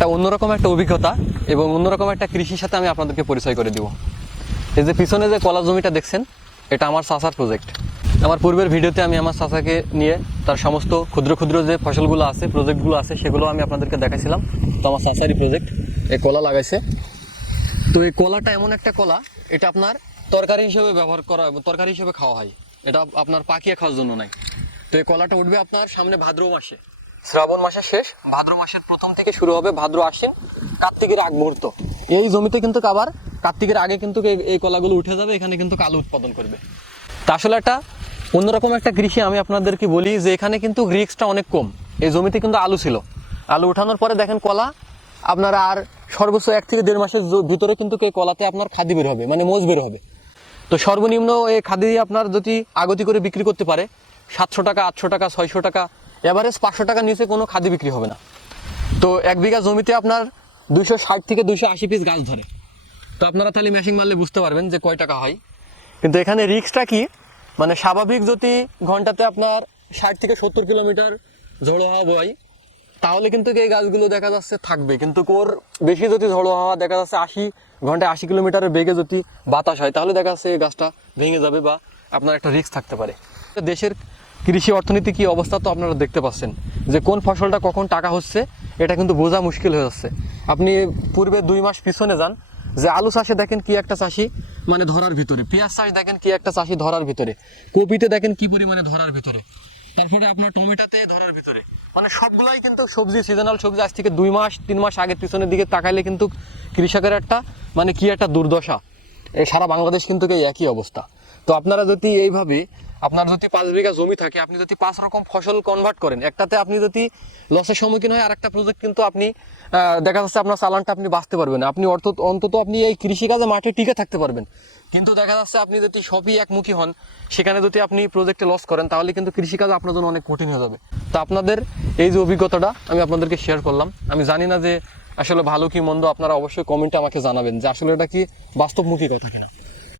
একটা অন্যরকম একটা অভিজ্ঞতা এবং অন্যরকম একটা কৃষির সাথে আমি আপনাদেরকে পরিচয় করে দিব। এই যে পিছনে যে কলা জমিটা দেখছেন, এটা আমার চাচার প্রজেক্ট। আমার পূর্বের ভিডিওতে আমি আমার চাচাকে নিয়ে তার সমস্ত ক্ষুদ্র ক্ষুদ্র যে ফসলগুলো আছে, প্রজেক্টগুলো আছে, সেগুলো আমি আপনাদেরকে দেখাইছিলাম। তো আমার চাচারই প্রজেক্ট, এই কলা লাগাইছে। তো এই কলাটা এমন একটা কলা, এটা আপনার তরকারি হিসেবে ব্যবহার করা, তরকারি হিসেবে খাওয়া হয়, এটা আপনার পাকিয়ে খাওয়ার জন্য নাই। তো এই কলাটা উঠবে আপনার সামনে ভাদ্র মাসে, শ্রাবণ মাসের শেষ, ভাদ্র মাসের প্রথম থেকে শুরু হবে, ভাদ্র আশ্বিন, কার্তিকের আগ মুহূর্ত। এই জমিতে কিন্তু আবার কার্তিকের আগে কিন্তু এই কলাগুলো উঠে যাবে, এখানে কিন্তু আলু উৎপাদন করবে। তা আসলে একটা অন্যরকম একটা কৃষি। আমি আপনাদেরকে বলি যে এখানে কিন্তু রিস্কটা অনেক কম। এই জমিতে কিন্তু আলু ছিল, আলু উঠানোর পরে দেখেন কলা আপনার আর সর্বোচ্চ 1 থেকে 1.5 মাসের ভিতরে কিন্তু এই কলাতে আপনার খাদি বের হবে, মানে মোজ বের হবে। তো সর্বনিম্ন এই খাদি আপনার যদি আগতি করে বিক্রি করতে পারে 700 টাকা, 800 টাকা, 600 টাকা, এভারেজ 500 টাকার নিচে কোনো খাদি বিক্রি হবে না। তো 1 বিঘা জমিতে আপনার 260 থেকে 280 পিস গাছ ধরে। তো আপনারা তাহলে মেশিন মারলে বুঝতে পারবেন যে কয় টাকা হয়। কিন্তু এখানে রিস্কটা কি, মানে স্বাভাবিক যদি ঘন্টাতে আপনার 60 থেকে 70 কিলোমিটার ঝোড়ো হাওয়া বয়, তাহলে কিন্তু এই গাছগুলো দেখা যাচ্ছে থাকবে। কিন্তু ওর বেশি যদি ঝোড়ো হাওয়া দেখা যাচ্ছে 80 ঘন্টায় 80 কিলোমিটারের বেগে যদি বাতাস হয়, তাহলে দেখা যাচ্ছে এই গাছটা ভেঙে যাবে বা আপনার একটা রিস্ক থাকতে পারে। দেশের কৃষি অর্থনীতি কি অবস্থা তো আপনারা দেখতে পাচ্ছেন, যে কোন ফসলটা কখন টাকা হচ্ছে এটা কিন্তু বোঝা মুশকিল হয়ে যাচ্ছে। আপনি পূর্বে 2 মাস পিছনে যান, যে আলু চাষে দেখেন কি একটা চাষি মানে ধরার ভিতরে, পেঁয়াজ চাষ দেখেন কি একটা চাষি ধরার ভিতরে, কপিতে দেখেন কি পরিমাণে ধরার ভিতরে, তারপরে আপনার টমেটোতে ধরার ভিতরে, মানে সবগুলাই কিন্তু সবজি, সিজনাল সবজি আজ থেকে 2 মাস 3 মাস আগের পিছনের দিকে তাকাইলে কিন্তু কৃষকের একটা মানে কি একটা দুর্দশা। এই সারা বাংলাদেশ কিন্তু এই একই অবস্থা। তো আপনারা যদি এইভাবে, আপনার যদি 5 বিঘা জমি থাকে, আপনি যদি 5 রকম ফসল কনভার্ট করেন, একটাতে আপনি যদি লসের সম্মুখীন হয়, আর একটা প্রজেক্ট কিন্তু আপনি দেখা যাচ্ছে আপনার চালানটা আপনি বাঁচতে পারবেন, আপনি অন্তত আপনি এই কৃষিকাজে মাঠে টিকে থাকতে পারবেন। কিন্তু দেখা যাচ্ছে আপনি যদি সবই একমুখী হন, সেখানে যদি আপনি প্রজেক্টে লস করেন, তাহলে কিন্তু কৃষিকাজ আপনার জন্য অনেক কঠিন হয়ে যাবে। তো আপনাদের এই যে অভিজ্ঞতাটা আমি আপনাদেরকে শেয়ার করলাম। আমি জানি না যে আসলে ভালো কি মন্দ, আপনারা অবশ্যই কমেন্টে আমাকে জানাবেন যে আসলে এটা কি বাস্তবমুখী কথা কিনা।